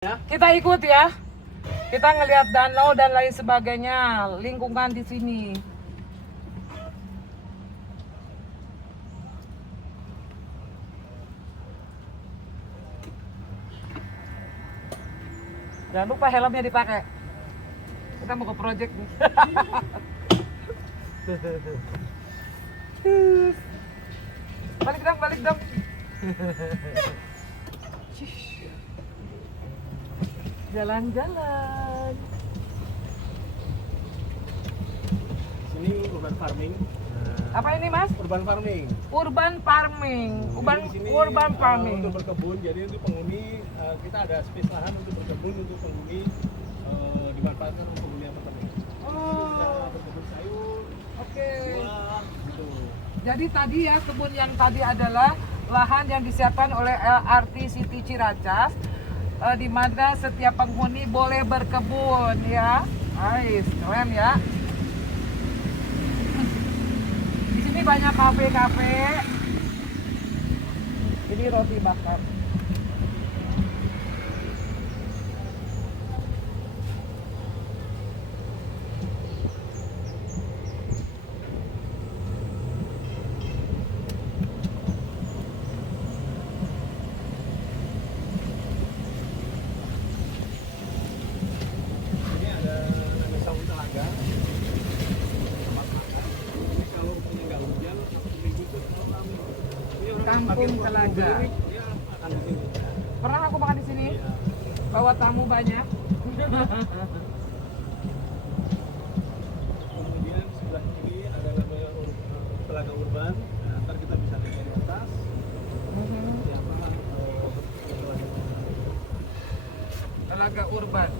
Kita ikut ya. Kita ngelihat danau dan lain sebagainya, lingkungan di sini. Jangan lupa helmnya dipakai. Kita mau ke project nih. Balik dong. Jalan-jalan. Sini urban farming. Apa ini, Mas? Urban farming. Urban farming. Jadi di sini, Urban farming. untuk berkebun. Jadi untuk penghuni kita ada space lahan untuk berkebun untuk penghuni dimanfaatkan untuk penghuni apartemen. Bisa Oh, berkebun sayur, oke. buah, gitu. Jadi tadi ya, kebun yang tadi adalah lahan yang disiapkan oleh LRT City Ciracas, di mana setiap penghuni boleh berkebun ya. Nice, keren ya. Di sini banyak kafe-kafe. Ini roti bakar. Ini ada namanya saung telaga. Tempat makan. Ini kalau umpamanya nggak hujan, minggu itu ramai. Ini orang Kampung pakai buat Telaga. beli, dia makan di sini. Pernah aku makan di sini? Bawa tamu banyak. Kemudian sebelah kiri ada namanya Telaga Urban. Nah, ntar kita bisa lihat di atas. Telaga Urban.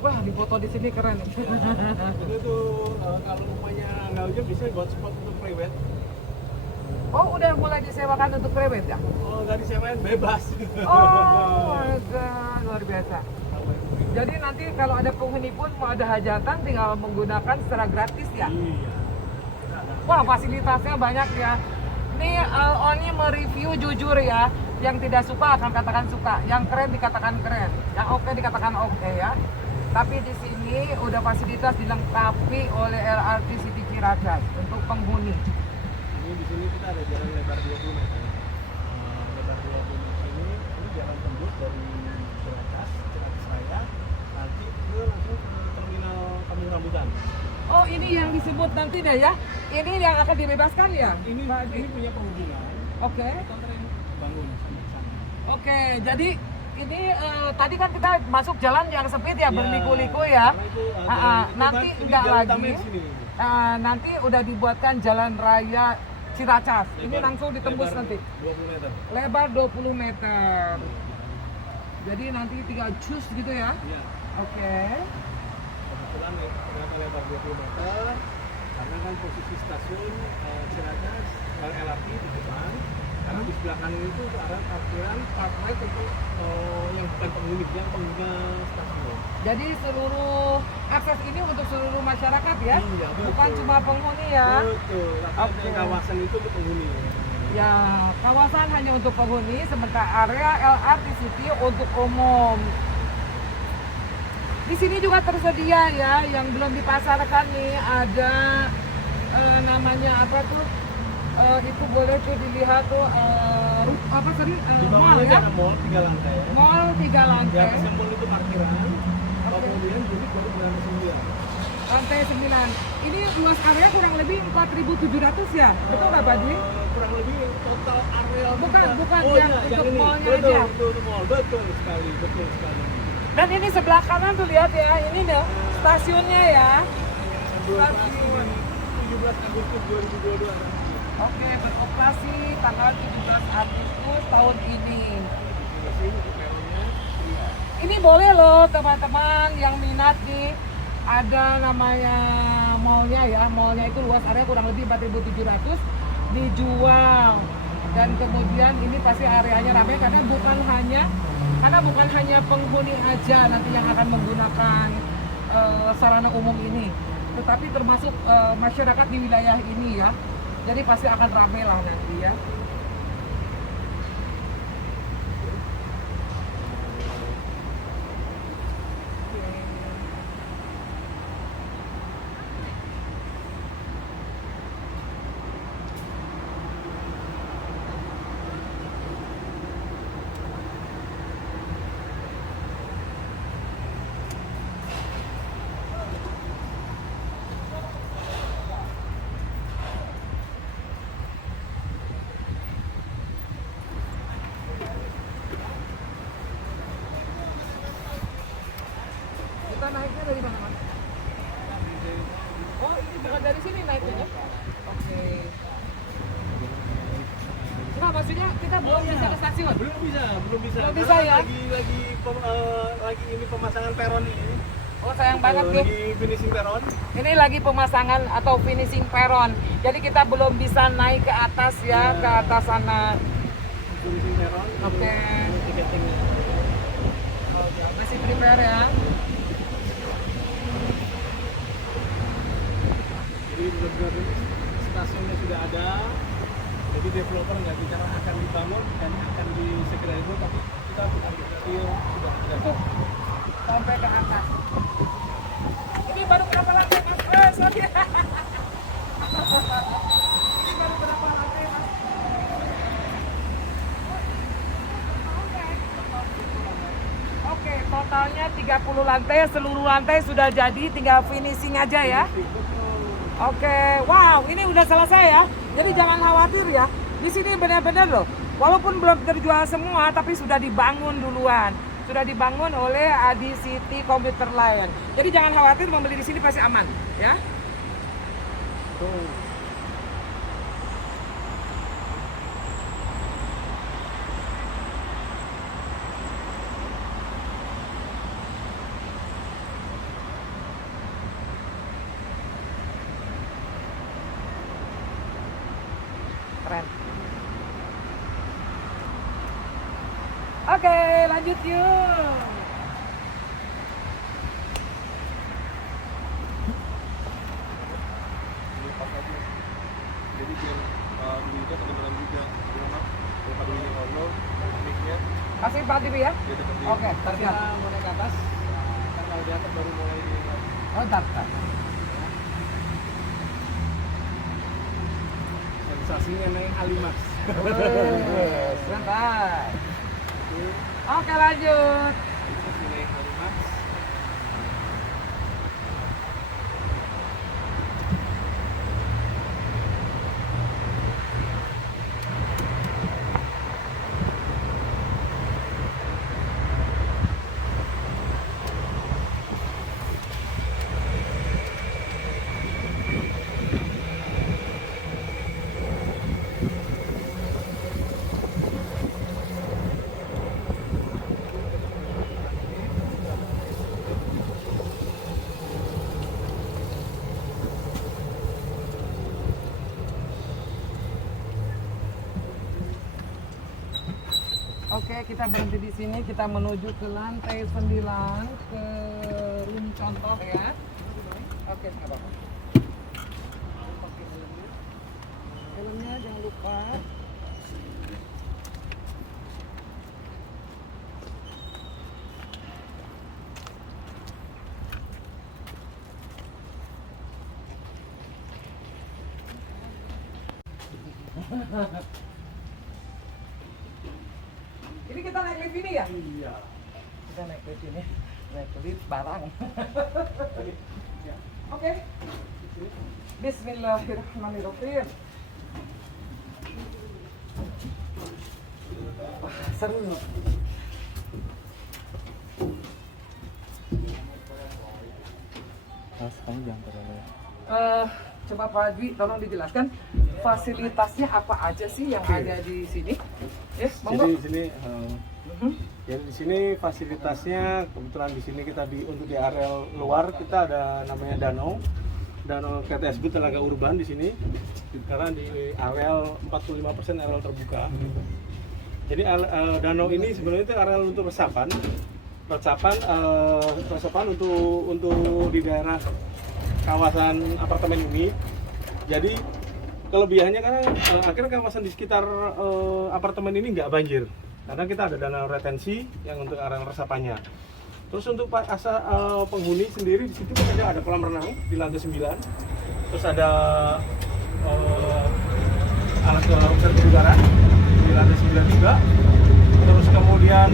Wah, di foto di sini keren. Itu tuh kalau rumahnya nggak hujan bisa buat spot untuk private. Oh, udah mulai disewakan untuk private ya? Oh, nggak disewain bebas. Oh my god, luar biasa. Jadi nanti kalau ada penghuni pun mau ada hajatan tinggal menggunakan secara gratis ya? Iya. Wah, fasilitasnya banyak ya. Ini Oni mereview jujur ya. Yang tidak suka akan katakan suka, yang keren dikatakan keren, yang oke dikatakan oke ya. Tapi di sini udah fasilitas dilengkapi oleh LRT City Ciracas untuk penghuni. Ini di sini kita ada jalan lebar 20 meter. Lebar 20 meter ini jalan tembus dari Ciracas Raya, nanti ke langsung ke terminal Kampung Rambutan. Oh, ini yang disebut nanti deh ya. Ini yang akan dibebaskan ya? Ini punya penghubungan. Oke. Kontrak bangun sama sana. Oke, jadi ini tadi kan kita masuk jalan yang sempit ya, berliku-liku ya. Karena itu, Nanti ini enggak jalan lagi. utama di sini. Nanti udah dibuatkan jalan raya Ciracas. Ini Lebar- langsung ditembus lebar nanti. 20 meter. Lebar 20 meter. Jadi nanti tinggal cus gitu ya. Iya. Oke. Kebetulan nih, kenapa lebar 20 meter? Karena kan posisi stasiun Ciracas LRT di depan. Karena di sebelah kanan itu ke arah parkiran park right untuk yang bukan penghuni, yang pengguna stasiun. Jadi seluruh akses ini untuk seluruh masyarakat ya. Iya, betul. Bukan cuma penghuni ya. Betul. Tapi Oke. kawasan itu untuk penghuni. Ya, kawasan hanya untuk penghuni, sementara area LRT City untuk umum. Di sini juga tersedia ya, yang belum dipasarkan nih ada namanya apa tuh? Itu boleh tuh dilihat tuh apa tadi? Di Mall bawahnya ya? ada mall 3 lantai. Mall 3 Di lantai, atasnya mall itu parkiran. Kemudian jadi baru berlantai 9. lantai 9. Ini luas area kurang lebih 4.700 ya? Betul nggak, Badi? Kurang lebih total area Bukan, kita. bukan, Oh, yang iya, untuk ini. mallnya Betul, aja. betul, untuk mall. Betul sekali, betul sekali. Dan ini sebelah kanan tuh lihat ya, ini deh stasiunnya ya. 17 Agustus 2022 nanti. Oke, beroperasi tanggal 17 Agustus tahun ini. Di sini untuk peronnya. Ini boleh loh teman-teman yang minat nih, ada namanya mallnya ya. Mallnya itu luas area kurang lebih 4.700 dijual. Dan kemudian ini pasti areanya ramai karena bukan hanya penghuni aja nanti yang akan menggunakan sarana umum ini, tetapi termasuk masyarakat di wilayah ini ya. Jadi pasti akan ramai lah nanti ya. bisa, belum bisa. Belum bisa Karena ya? lagi ini pemasangan peron ini. Oh sayang banget nih. Lagi finishing peron. Ini lagi pemasangan atau finishing peron. Jadi kita belum bisa naik ke atas ya, ke atas sana. Finishing peron. Oke. Tiketingnya. Oh, ya, masih prepare ya. Jadi benar-benar ini stasiunnya sudah ada. Jadi developer nggak bicara akan dibangun dan akan segera itu, tapi kita bukan detail sudah ada. Sampai ke atas. Ini baru berapa lantai mas? Sorry. Ini baru berapa lantai mas? Oke, totalnya 30 lantai, seluruh lantai sudah jadi, tinggal finishing aja ya. Oke, wow, ini udah selesai ya. Jadi jangan khawatir ya. Di sini benar-benar loh. Walaupun belum terjual semua, tapi sudah dibangun duluan. Sudah dibangun oleh Adi City Computer Line. Jadi jangan khawatir, membeli di sini pasti aman, ya. Keren. Oke, lanjut yuk. Jadi biar juga teman-teman juga gimana kalau ini ngobrol mic-nya Kasih Pak Dibi ya. dia tetap di. Oke, Ntar siap. kita mau naik ke atas. Ntar kalau di atas baru mulai di. Oh, bentar. Sensasinya naik Alimax. Sebentar. Oke, lanjut. Sensasi naik Alimax. Oke, kita berhenti di sini. Kita menuju ke lantai 9 ke room contoh ya. Oke, nggak apa-apa. Pakai helmnya. Helmnya jangan lupa. Ini kita naik lift ini ya? Iya. Kita naik lift ini. Naik lift barang. Ya. Oke. Bismillahirrahmanirrahim. Wah, seru. Mas, kamu jangan terlalu. Coba Pak Dwi, tolong dijelaskan fasilitasnya apa aja sih yang ada di sini? Monggo. Jadi di sini jadi di sini fasilitasnya kebetulan di sini kita untuk di area luar kita ada namanya danau KTSB Telaga Urban di sini karena di areal 45% areal terbuka. Jadi danau ini sebenarnya itu areal untuk resapan untuk di daerah kawasan apartemen ini. Jadi kelebihannya karena akhirnya kawasan di sekitar apartemen ini nggak banjir karena kita ada danau retensi yang untuk area resapannya. Terus untuk penghuni sendiri di situ ada kolam renang di lantai 9. Terus ada alat kebugaran di lantai 9 juga. Terus kemudian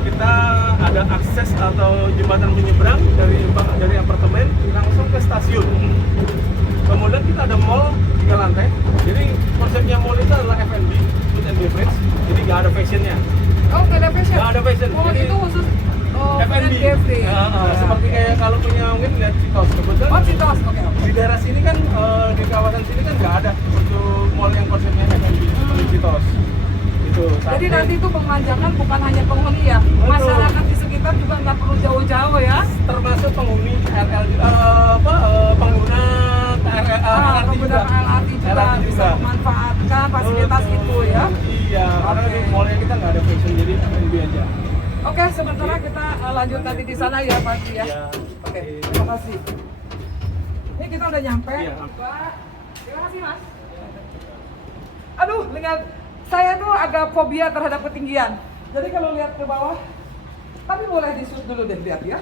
kita ada akses atau jembatan penyeberang dari apartemen langsung ke stasiun. Kemudian kita ada mall 3 lantai. Jadi konsepnya mall itu adalah F&B, food and beverage. Jadi nggak ada fashionnya. Oh, nggak ada fashion? Nggak ada fashion. Oh, Jadi itu khusus F&B. Seperti kayak kalau punya mungkin lihat Citos. Kebetulan Oh, Citos. Oke. di daerah sini kan di kawasan sini kan nggak ada untuk mall yang konsepnya F&B seperti Citos. Itu. Jadi nanti itu memanjakan bukan hanya penghuni ya, Betul. masyarakat di sekitar juga nggak perlu jauh-jauh ya. termasuk penghuni pengguna LRT Pengguna juga. LRT juga bisa memanfaatkan fasilitas itu ya. Iya, karena Oke. di mallnya kita nggak ada fashion, jadi F&B aja. Oke, sementara kita lanjut nanti di sana ya Pak Dwi ya. Iya. Oke, terima kasih. Ini kita udah nyampe. Iya. Pak, terima kasih Mas. Aduh, dengan saya tuh agak fobia terhadap ketinggian. Jadi kalau lihat ke bawah, tapi boleh di shoot dulu deh lihat ya.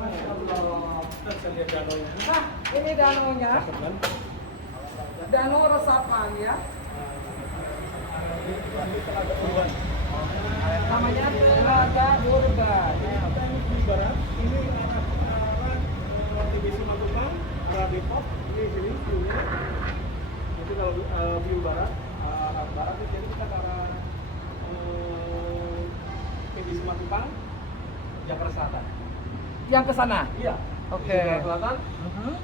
Masya Allah. Kita lihat danaunya. Nah, ini danaunya, Cakep kan? danau resapan ya. Namanya Telaga Burga. Kita ini di barat, ini arah TBC Matupang, arah Depok, ini sini view-nya. Jadi kalau view barat, arah barat itu jadi kita ke arah TBC Matupang, Jakarta Selatan. Yang ke sana. Iya. Oke. Jakarta Selatan.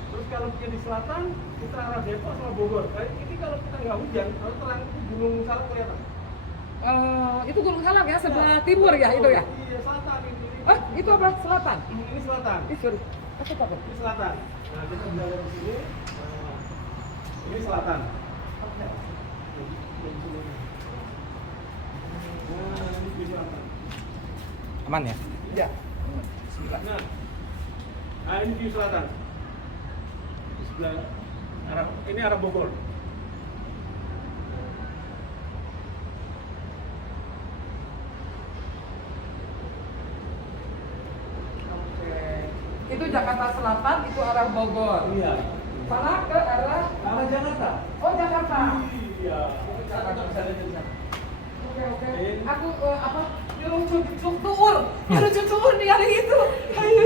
Terus kalau kita di selatan, kita arah Depok sama Bogor. Ini kalau kita nggak hujan, kalau terang itu Gunung Salak kelihatan. Itu Gunung Salak ya, sebelah timur ya itu ya. Iya, selatan ini. Itu apa? Selatan. Ini selatan. Ih, sorry. Apa? Ini selatan. Nah, kita bisa lihat di sini. Nah, ini selatan. Oke. Dari sini. Nah, ini di selatan. Aman ya? Ya. Nah, ini di selatan. Di sebelah arah ini arah Bogor. Oke. Itu Jakarta Selatan, itu arah Bogor. Iya. Sana ke arah Arah Jakarta. Oh, Jakarta. Iya. Kita bisa lihat di sana. Oke. Aku apa? Nyuruh cucuur. Nyuruh cucuur nih hari itu. Ayo.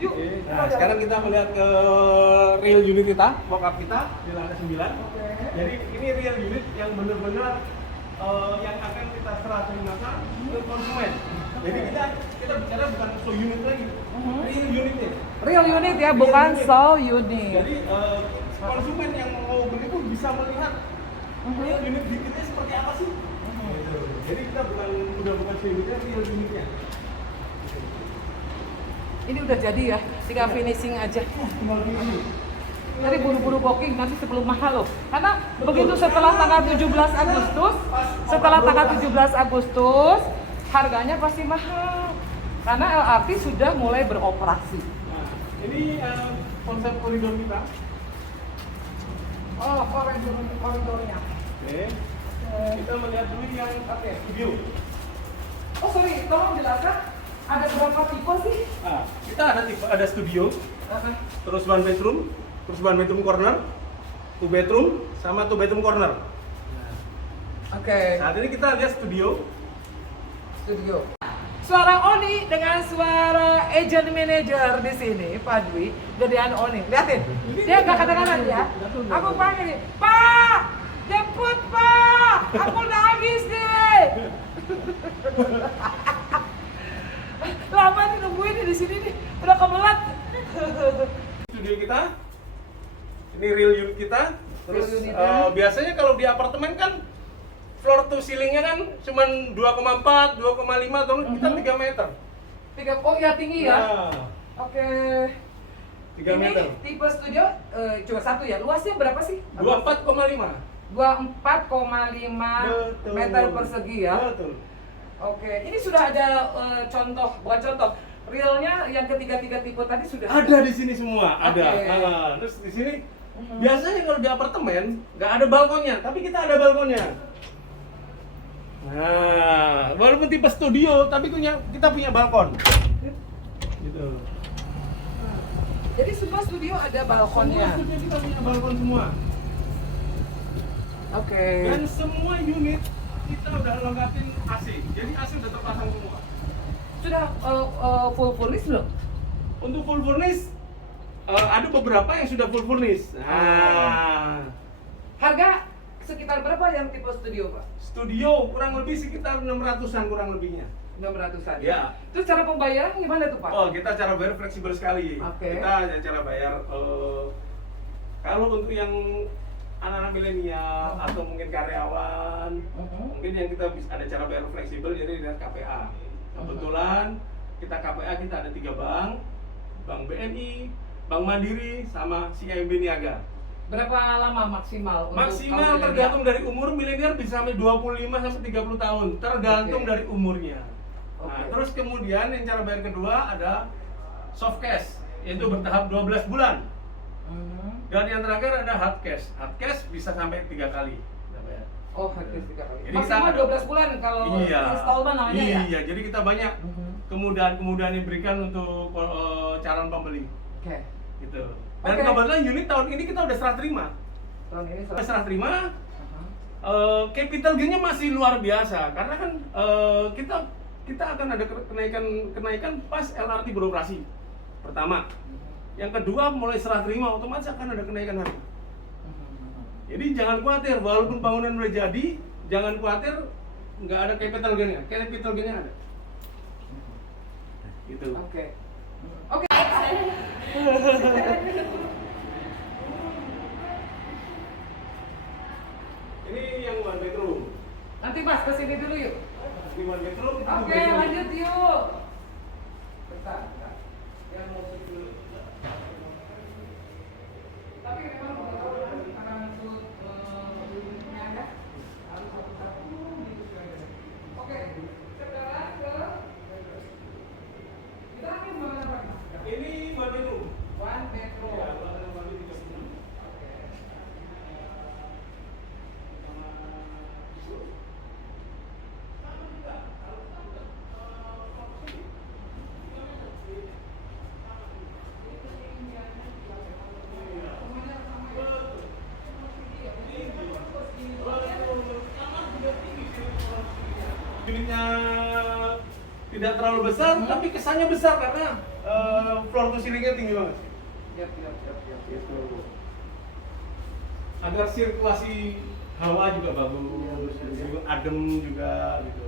Yuk. Nah, sekarang kita melihat ke real unit kita, mock-up kita di lantai 9. Oke. Jadi ini real unit yang benar-benar yang akan kita serah terima ke konsumen. Jadi kita bicara bukan show unit lagi, real unitnya. Real unit ya, bukan unit. show unit. Jadi konsumen yang mau beli itu bisa melihat real unit detailnya seperti apa sih. Gitu. Jadi kita bukan show unitnya, real unitnya. Ini udah jadi ya, tinggal finishing aja. Tinggal ini. Tadi buru-buru booking nanti sebelum mahal loh. Karena begitu setelah tanggal 17 Agustus, harganya pasti mahal. Karena LRT sudah mulai beroperasi. Nah, ini konsep koridor kita. Oh, koridornya. Oke. Kita melihat dulu yang studio. Oh sorry, tolong jelaskan ada berapa tipe sih? Nah, kita ada studio, terus one bedroom, terus one bedroom corner, two bedroom, sama two bedroom corner. Oke. Saat ini kita lihat studio. Suara Oni dengan suara agent manager di sini, Pak Dwi, gedean Oni. Lihatin, dia nggak kata-kata ya. Aku panggil nih, Pak, jemput Pak, aku udah habis nih. Lama nih nungguin nih di sini nih, udah kebelat. Studio kita, ini real unit kita. Terus Real unitnya. biasanya kalau di apartemen kan floor to ceilingnya kan cuma 2,4, 2,5, atau kita 3 meter. Oh ya tinggi ya. Nah, Oke. 3 meter. Ini tipe studio cuma satu ya. Luasnya berapa sih? 24,5. 24,5 Betul. meter persegi ya. Betul. Oke, ini sudah ada contoh, bukan contoh, realnya yang ketiga-tiga tipe tadi sudah Ada di sini semua, ada. Oke. Nah, terus di sini biasanya kalau di apartemen nggak ada balkonnya, tapi kita ada balkonnya. Nah, walaupun tipe studio, tapi kita punya balkon. Gitu. Jadi semua studio ada balkonnya. Semua studio kita punya balkon semua. Oke. Dan semua unit kita udah lengkapin AC. Jadi AC udah terpasang semua. Sudah full furnish belum? Untuk full furnish ada beberapa yang sudah full furnish. Nah, Harga sekitar berapa yang tipe studio, Pak? studio kurang lebih sekitar 600-an kurang lebihnya. 600-an. Ya. Terus cara pembayaran gimana tuh, Pak? Oh, kita cara bayar fleksibel sekali. Oke. Kita cara bayar kalau untuk yang anak-anak milenial atau mungkin karyawan, mungkin yang kita bisa ada cara bayar fleksibel, jadi lihat KPA. Kebetulan kita KPA kita ada 3 bank, Bank BNI, Bank Mandiri, sama CIMB Niaga. Berapa lama maksimal? Untuk Maksimal tergantung dari umur, milenial bisa sampai 25 sampai 30 tahun, tergantung dari umurnya. Nah, terus kemudian yang cara bayar kedua ada soft cash, yaitu bertahap 12 bulan. Dan yang terakhir ada hard cash. Hard cash bisa sampai 3 kali kita bayar. Oh, habis 3 kali. Jadi Maksimal kita- 12 bulan kalau installment namanya ya? Iya, jadi kita banyak kemudahan-kemudahan yang diberikan untuk calon pembeli. Oke. Gitu. Dan Oke. kebetulan unit tahun ini kita udah serah terima. Tahun ini Serah terima, capital gain-nya masih luar biasa karena kan kita akan ada kenaikan pas LRT beroperasi. Pertama. Yang kedua, mulai serah terima otomatis akan ada kenaikan harga. Jadi jangan khawatir, walaupun bangunan udah jadi, jangan khawatir nggak ada capital gain-nya. Capital gain-nya ada. Gitu. Oke. Oke. Ini yang one bedroom. Nanti Mas kesini dulu yuk. Ini one bedroom. itu two Oke, bedroom. lanjut yuk. Bentar. Yang mau dulu. Tapi memang karena maksud mobilnya ya harus satu-satu gitu kan. Oke, sekarang ke kita akan mana Pak? Ini one bedroom. One bedroom. Ya, one bedroom 30. Oke. Unitnya tidak terlalu besar, tapi kesannya besar karena floor to ceilingnya tinggi banget. Siap. Gitu. Agar sirkulasi hawa juga bagus, adem juga gitu.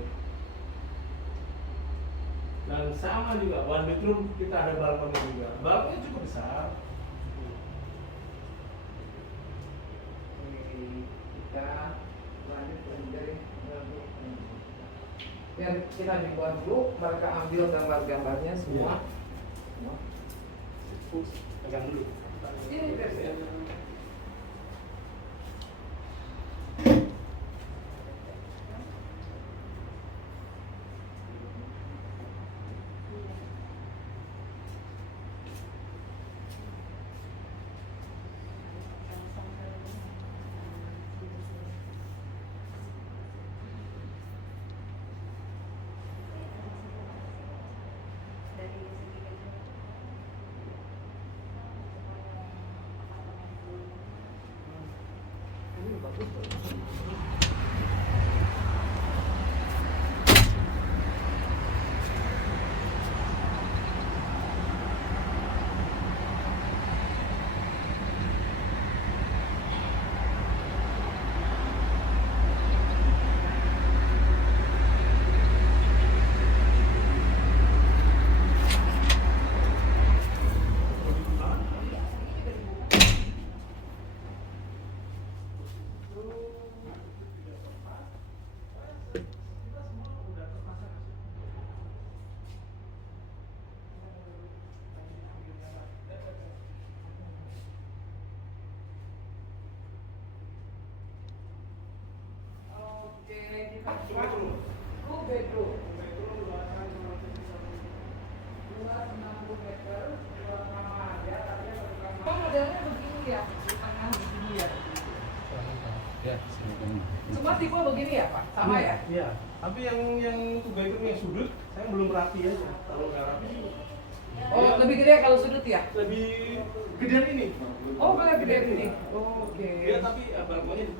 Dan sama juga one bedroom kita ada balkonnya juga. Balkonnya cukup besar. Ini kita lanjut dari biar kita dibuat dulu, mereka ambil gambar-gambarnya semua. Pegang dulu. Ini guys ya. Ini bagus. Two bedroom. 260 meter, 2 kamar ya, tapi satu kamar. Oh, modelnya begini ya, di tengah begini ya. Ya, silakan. Semua tipe begini ya Pak? Sama ya? Iya. Tapi yang two bedroom yang sudut, saya belum rapi aja. Kalau nggak rapi, Oh, lebih gede kalau sudut ya? lebih gedean ini. Oh, kalau gede ini. Oke. Iya, tapi balkonnya di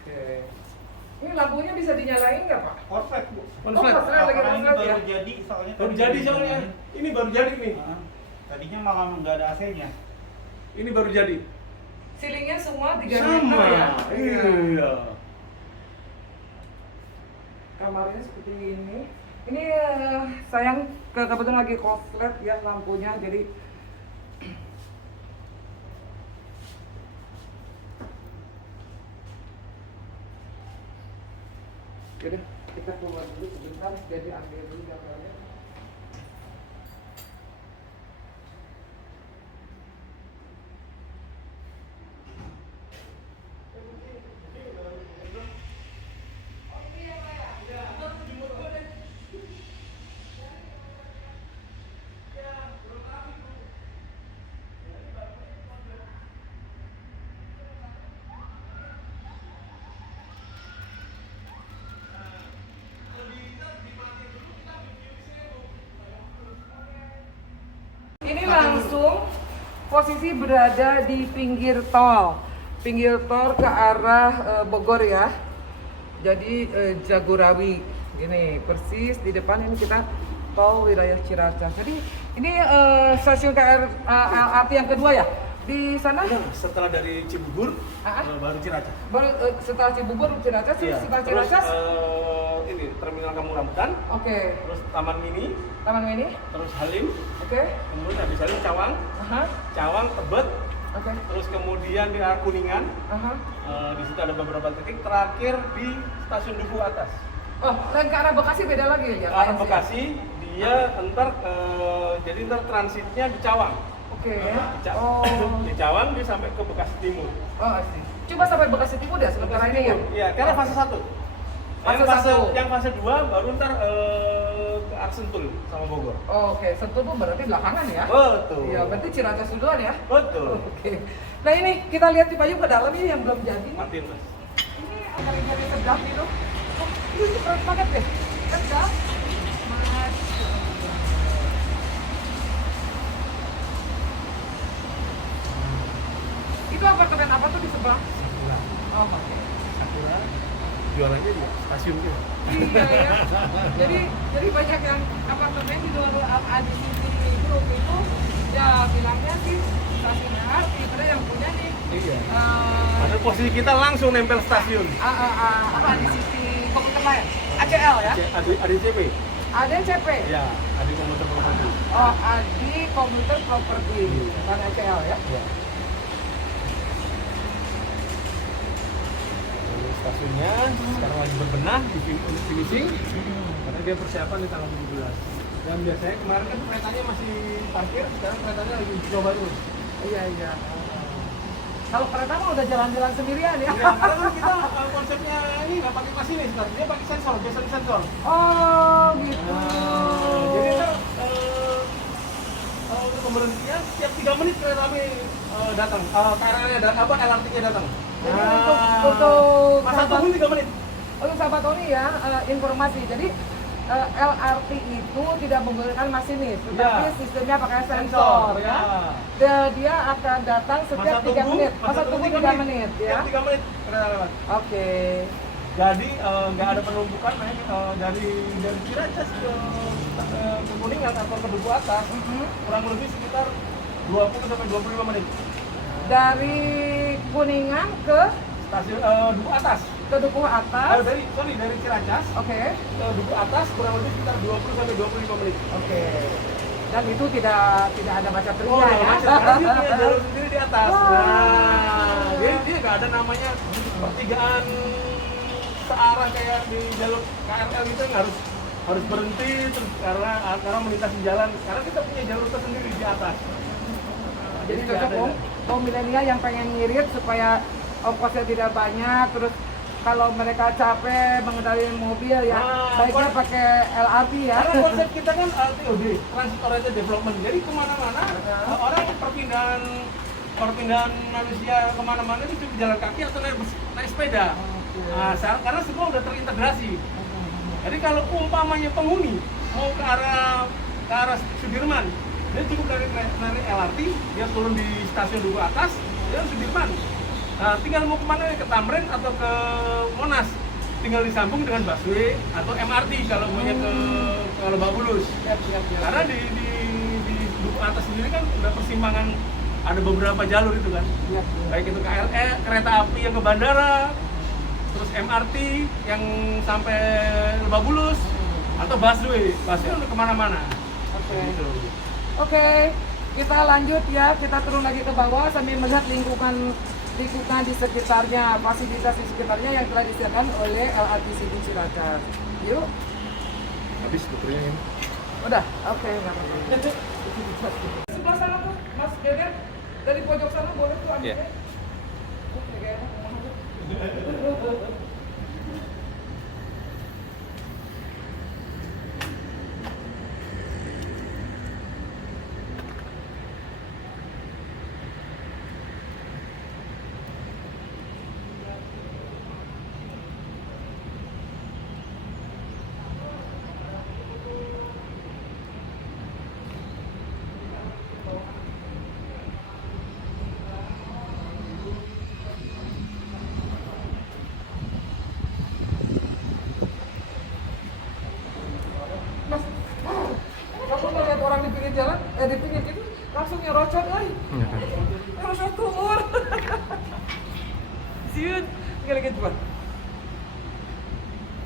Oke. Ini lampunya bisa dinyalain nggak Pak? Konslet, Bu. konslet. Oh, konslet. Lagi Karena ini konslet ya? baru jadi soalnya. Baru tadi jadi belum soalnya. jadi. Ini baru jadi nih. Tadinya malah nggak ada AC-nya. Ini baru jadi. Ceilingnya semua 3 Sama. meter ya? Iya. Kamarnya seperti ini. Ini sayang kebetulan lagi konslet ya lampunya, jadi Jadi kita keluar dulu sebentar, jadi ambil dulu gambarnya. Ini langsung posisi berada di pinggir tol ke arah Bogor ya. Jadi Jagorawi ini persis di depan ini kita tol wilayah Ciracas. Jadi ini stasiun LRT yang kedua ya. Di sana Ya, setelah dari Cibubur baru Ciracas. baru setelah Cibubur Ciracas, Iya. setelah Terus Ciracas. ini terminal Kampung Rambutan, Oke, terus Taman Mini, Taman Mini. terus Halim, Oke. kemudian habis Halim Cawang, Aha. Cawang Tebet, Oke. terus kemudian di arah Kuningan. Aha. Di situ ada beberapa titik, terakhir di stasiun Duku Atas. Oh, lain ke arah Bekasi beda lagi ya? Arah Bekasi dia jadi ntar transitnya di Cawang. Oke. Oh. Oh. Di Cawang dia sampai ke Bekasi Timur. Oh, I see. Coba sampai Bekasi Timur ya sementara Bekasi ini ya? Timur. Iya, karena fase 1. Yang fase 2 baru ntar ke arah Sentul sama Bogor. Oh, oke, Sentul pun berarti belakangan ya? Betul. Iya, berarti Ciracas duluan ya? Betul. Oke. Nah ini kita lihat di payung ke dalam ini yang belum jadi. Matiin, Mas. Ini dari sedap gitu. Oh, ini keren banget deh. Sedap. Masya Allah. Itu apartemen apa tuh di sebelah? Sakura. Oh, oke. Sakura jualannya di stasiun gitu. Iya ya. Jadi banyak yang apartemen di luar Adi City Group itu ya bilangnya sih stasiun LRT, padahal yang punya nih Iya. Padahal posisi kita langsung nempel stasiun. apa Adi City Komuter Lain, ACL ya? ADCP. ADCP. Ya, Adi Komuter Properti. Oh, Adi Komuter Property, bukan ACL ya? Ya. Lalu stasiunnya sekarang lagi berbenah di finishing karena dia persiapan di tanggal 17. Dan biasanya kemarin kan keretanya masih parkir, sekarang keretanya lagi coba terus. Iya. Kalau kereta mah udah jalan-jalan sendirian ya? Ya, karena kan kita konsepnya ini nggak pakai masinis, dia pakai sensor, biasa sensor. Oh, gitu. Jadi ntar untuk pemberhentian setiap 3 menit kereta api datang, KRL-nya LRT-nya datang. Jadi untuk masa tunggu 3 menit. Untuk sahabat Tony ya, informasi. Jadi LRT itu tidak menggunakan masinis, tetapi sistemnya pakai sensor ya. Dia akan datang setiap 3 menit. Masa tunggu 3 menit ya. Setiap 3 menit kereta lewat. Oke. Jadi nggak ada penumpukan dari Ciracas ke Kuningan atau ke Duku Atas kurang lebih sekitar 20 sampai 25 menit. Dari Kuningan ke Stasiun Duku Atas. ke Dukuh Atas. Dari Ciracas Oke. ke Duku Atas kurang lebih sekitar 20 sampai 25 menit. Oke. Dan itu tidak ada baca triknya ya. Karena dia punya jalur sendiri di atas. Wah. Nah, dia nggak ada namanya pertigaan searah kayak di jalur KRL gitu yang harus berhenti terus karena melintasi jalan. Karena kita punya jalur tersendiri di atas. Jadi nggak cocok ada- kaum milenial yang pengen ngirit supaya ongkosnya tidak banyak, terus kalau mereka capek mengendarai mobil ya baiknya pakai LRT ya. Karena konsep kita kan TOD, Transit Oriented Development. Jadi kemana-mana orang perpindahan manusia kemana-mana itu cuma jalan kaki atau naik sepeda. Nah, karena semua udah terintegrasi. Jadi kalau umpamanya penghuni mau ke arah Sudirman, dia cukup naik LRT, dia turun di stasiun Duku Atas, dia Sudirman. Nah, tinggal mau kemana, ke Tamrin atau ke Monas, tinggal disambung dengan busway atau MRT kalau maunya ke Lebak Bulus. Karena di Duku Atas sendiri kan udah persimpangan, ada beberapa jalur itu kan. Baik itu KRL, kereta api yang ke bandara, terus MRT yang sampai Lebak Bulus, atau busway untuk kemana-mana. Gitu. Oke, kita lanjut ya, kita turun lagi ke bawah sambil melihat lingkungan lingkungan di sekitarnya, fasilitas di sekitarnya yang telah disediakan oleh LRT Cibubur Ciracas. Yuk. Habis bukunya ini. Udah, oke, nggak apa-apa. Sebelah sana tuh, Mas Deden, dari pojok sana boleh tuh ambilnya. Iya. Oke, kayaknya. Mas, kamu ngeliat orang di pinggir jalan, di pinggir gitu, langsung nyerocot, nyerocot kumur. Siut, nggak coba.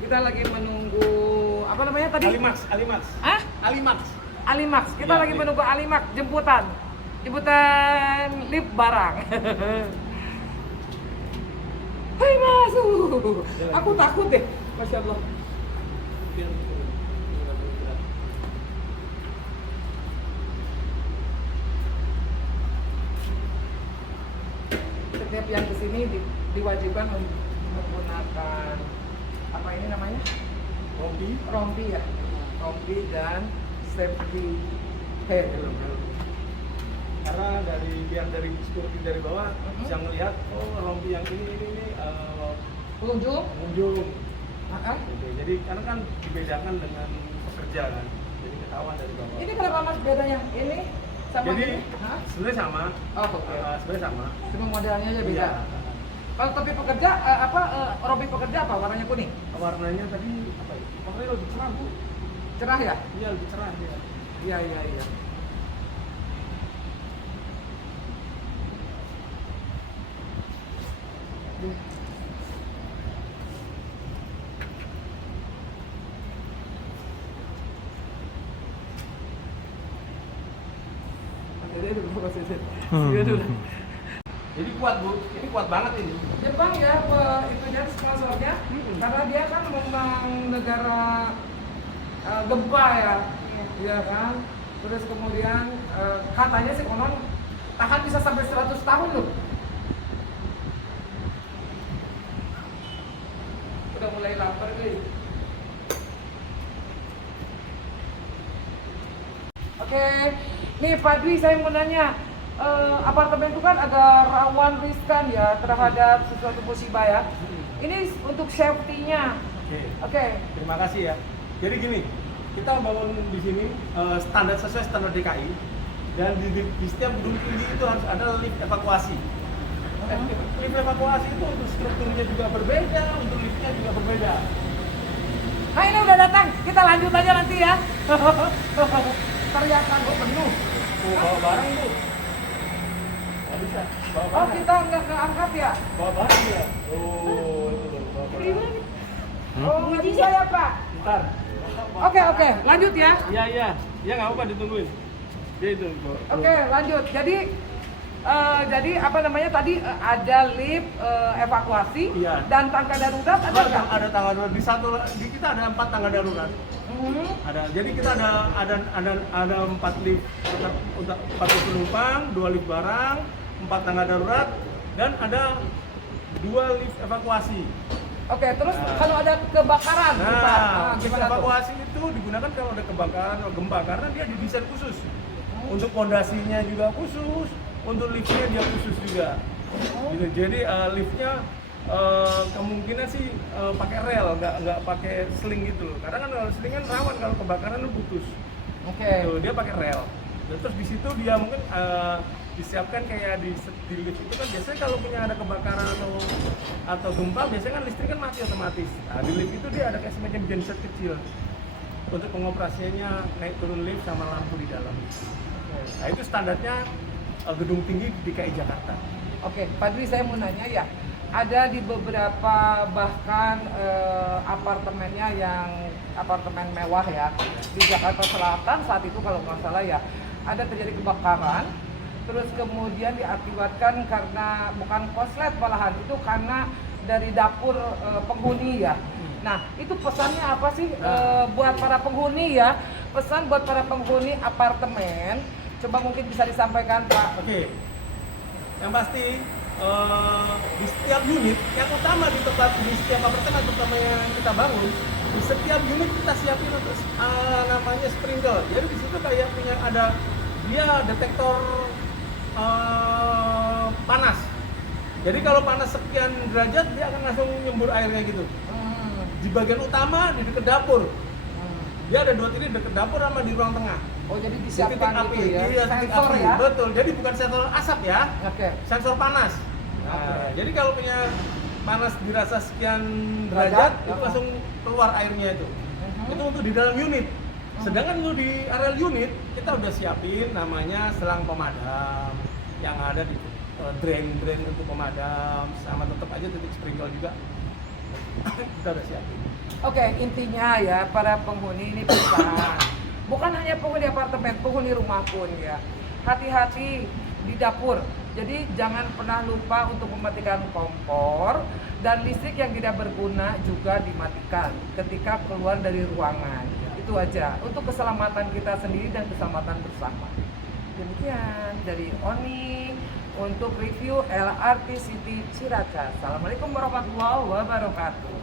Kita lagi menunggu, apa namanya tadi? Alimax, Alimax. Hah? Alimax. Alimax, kita Iya, lagi iya. menunggu Alimax, jemputan lift barang. Hai masuk, aku takut deh, Masya Allah. Setiap yang kesini diwajibkan untuk menggunakan apa ini namanya? Rompi ya, rompi dan safety hair. Karena biar dari security dari bawah bisa ngelihat rompi yang ini Pengunjung? pengunjung. Ah, Gitu. Jadi karena kan dibedakan dengan pekerja kan, jadi ketahuan dari bawah. ini kenapa mas bedanya? Ini sama Jadi ini? Hah? sebenarnya sama, Oh, oke. sebenarnya sama. Cuma modelnya aja beda. Iya. Kalau topi pekerja, rompi pekerja apa? Warnanya kuning? Warnanya tadi apa ya? Warnanya lebih cerah bu. Cerah ya? Iya lebih cerah ya. Iya, iya, iya. Jadi kuat bu, ini kuat banget ini. Jepang ya, itunya sponsornya, karena dia kan memang negara gempa ya, iya kan. Terus kemudian katanya sih konon tahan bisa sampai 100 tahun loh. Udah mulai lapar nih. Oke, nih Pak Dwi saya mau nanya, apartemen itu kan agak rawan riskan ya terhadap sesuatu musibah ya. Ini untuk safety-nya. Oke. Terima kasih ya. Jadi gini, kita bangun di sini standar sesuai standar DKI dan di setiap gedung tinggi itu harus ada lift evakuasi. Lift evakuasi itu untuk strukturnya juga berbeda, untuk liftnya juga berbeda. Nah ini udah datang, kita lanjut aja nanti ya. Teriakan penuh. Bawa barang bu. Nggak bisa. Bawa Oh barang. kita nggak keangkat ya? Bawa barang ya. Oh itu loh. Bawa barang. Oh nggak bisa ya Pak? Ntar. Oke, lanjut ya. Iya iya. Ya nggak apa-apa ditungguin. Dia itu. Oke, lanjut. Jadi apa namanya tadi ada lift evakuasi Iya. dan tangga darurat ada nggak? Ada tangga darurat di kita ada 4 tangga darurat. Ada. Jadi kita ada 4 lift untuk 40 penumpang, 2 lift barang, 4 tangga darurat dan ada 2 lift evakuasi. Oke, terus kalau ada kebakaran, Nah, lift gimana tuh? evakuasi itu digunakan kalau ada kebakaran atau gempa karena dia didesain khusus. Untuk pondasinya juga khusus, untuk liftnya dia khusus juga. Gitu. Jadi liftnya kemungkinan sih pakai rel, nggak pakai sling gitu. Karena kan kalau sling kan rawan kalau kebakaran lu putus. Oke. Gitu, dia pakai rel. Dan terus di situ dia mungkin disiapkan kayak di lift itu kan biasanya kalau punya ada kebakaran atau gempa biasanya kan listrik kan mati otomatis. Nah, di lift itu dia ada kayak semacam genset kecil untuk pengoperasiannya naik turun lift sama lampu di dalam. Nah itu standarnya gedung tinggi di DKI Jakarta. Oke, Pak Dwi saya mau nanya ya, ada di beberapa bahkan apartemennya yang apartemen mewah ya di Jakarta Selatan saat itu kalau nggak salah ya ada terjadi kebakaran terus kemudian diakibatkan karena bukan konslet malahan, itu karena dari dapur penghuni ya. Nah, itu pesannya apa sih buat para penghuni ya? Pesan buat para penghuni apartemen, coba mungkin bisa disampaikan Pak. Oke, yang pasti di setiap unit, yang utama di tempat di setiap apartemen terutama yang kita bangun, di setiap unit kita siapin untuk namanya sprinkle. Jadi di situ kayak punya ada dia detektor panas. Jadi kalau panas sekian derajat dia akan langsung nyembur airnya gitu. Di bagian utama di dekat dapur. Dia ada 2 titik dekat dapur sama di ruang tengah. Oh, jadi Di disiapkan titik api, itu ya, iya, titik sensor api. ya. Betul. Jadi bukan sensor asap ya, Oke. sensor panas. Nah, Oke. jadi kalau punya panas dirasa sekian Derajat, derajat, itu apa? langsung keluar airnya itu. Itu untuk di dalam unit. Sedangkan untuk di area unit kita udah siapin namanya selang pemadam yang ada di drain untuk pemadam, sama tetap aja titik sprinkle juga. Kita udah siapin. Oke, intinya ya para penghuni ini pesan. Bukan hanya penghuni apartemen, penghuni rumah pun ya. Hati-hati di dapur. Jadi jangan pernah lupa untuk mematikan kompor dan listrik yang tidak berguna juga dimatikan ketika keluar dari ruangan. Itu aja untuk keselamatan kita sendiri dan keselamatan bersama. Demikian dari Oni untuk review LRT City Ciracas. Assalamualaikum warahmatullahi wabarakatuh.